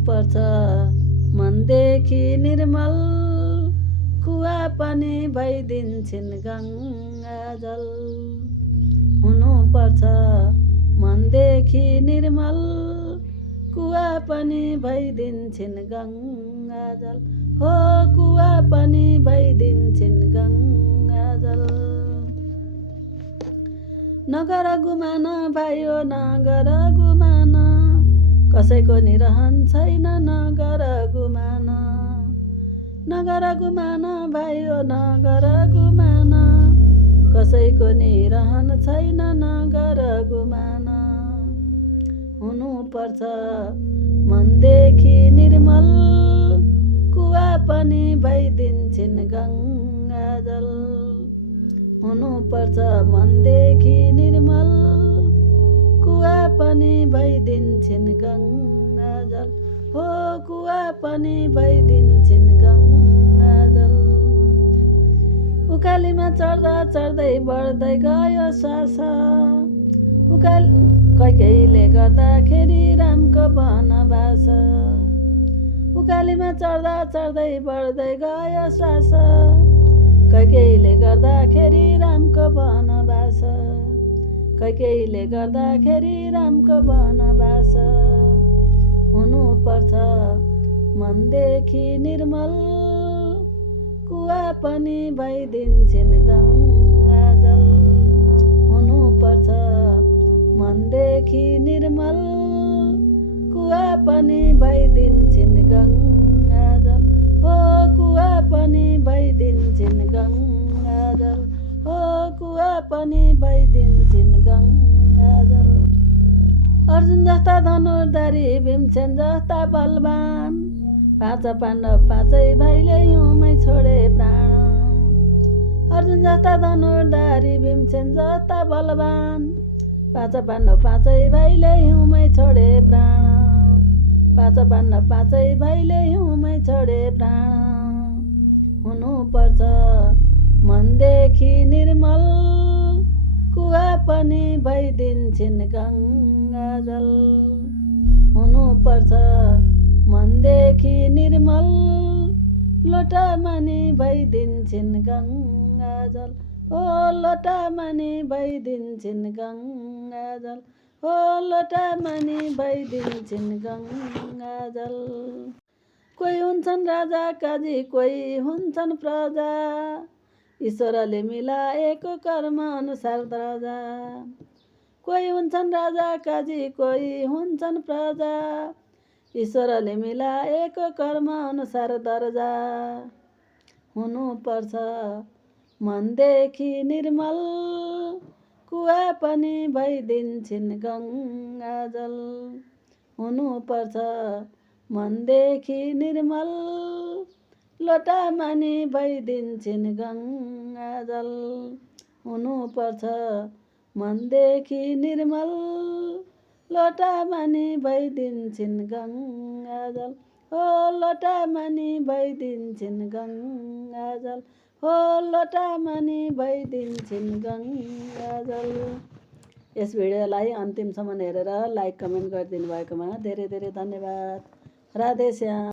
हुनुपर्छ मनदेखि निर्मल, कुवा पनि भइदिन्छन् गङ्गाजल। हुनुपर्छ मनदेखि निर्मल, कुवा पनि भइदिन्छन् गङ्गाजल। हो कुवा पनि भइदिन्छन् गङ्गाजल। नगर गुमान भाइयो नगर गुमान, कसैको निरहन छैन नगर गुमान। नगर गुमान भाइयो नगर गुमान, कसैको निरहन छैन नगर गुमान। हुनुपर्छ मनदेखि निर्मल, कुवा पनि भइदिन्छन् गङ्गाजल। हुनुपर्छ मनदेखि निर्मल, कुवा पनि भइदिन्छन् गङ्गाजल। हो कुवा पनि भइदिन्छन् गङ्गाजल। उकालीमा चढ्दा चढ्दै बढ्दै गयो श्वास, कैकेयीले गर्दाखेरि रामको वनवास। उकालीमा चढ्दा चढ्दै बढ्दै गयो श्वास, कैकेयीले गर्दाखेरि रामको वनवास। कैकेयीले गर्दाखेरि रामको वनवास। हुनुपर्छ मनदेखि निर्मल, कुवा पनि भइदिन्छन् गङ्गाजल। हुनुपर्छ मनदेखि निर्मल, कुवा पनि भइदिन्छन् गङ्गाजल। हो कुवा पनि भइदिन्छन् गङ्गाजल। हो कुवा पनि भइदिन्छन् गङ्गाजल। अर्जुन जस्ता धनुर्धारी, भीमसेन जस्ता बलवान, पाँच पाण्डव पाँचै भाइले हिउँमै छोडे प्राण। अर्जुन जस्ता धनुर्धारी, भीमसेन जस्ता बलवान, पाँच पाण्डव पाँचै भाइले हिउँमै छोडे प्राण। पाँच पाण्डव पाँचै भाइले हिउँमै छोडे प्राण। हुनुपर्छ मनदेखि निर्मल, कुवा पनि भइदिन्छन् गङ्गाजल। हुनुपर्छ मनदेखि निर्मल, लोटा मानि भइदिन्छन् गङ्गाजल। हो लोटा मानि भइदिन्छन् गङ्गाजल। हो लोटा मानि भइदिन्छन् गङ्गाजल। कोही हुन्छन् राजा काजी, कोही हुन्छन् प्रजा, ईश्वरले मिलाएको कर्म अनुसार दर्जा। कोही हुन्छन् राजा काजी, कोही हुन्छन् प्रजा, ईश्वरले मिलाएको कर्म अनुसार दर्जा। हुनुपर्छ मनदेखि निर्मल, कुवा पनि भइदिन्छन् गङ्गाजल। हुनुपर्छ मनदेखि निर्मल, लोटा मानि भइदिन्छन् गङ्गाजल। हुनुपर्छ मनदेखि निर्मल, लोटा मानि भइदिन्छन् गङ्गाजल। हो लोटा मानि भइदिन्छन् गङ्गाजल। हो लोटा मानि भइदिन्छन् गङ्गाजल। यस भिडियोलाई अन्तिमसम्म हेरेर लाइक कमेन्ट गरिदिनु भएकोमा धेरै धेरै धन्यवाद। राधेश्याम।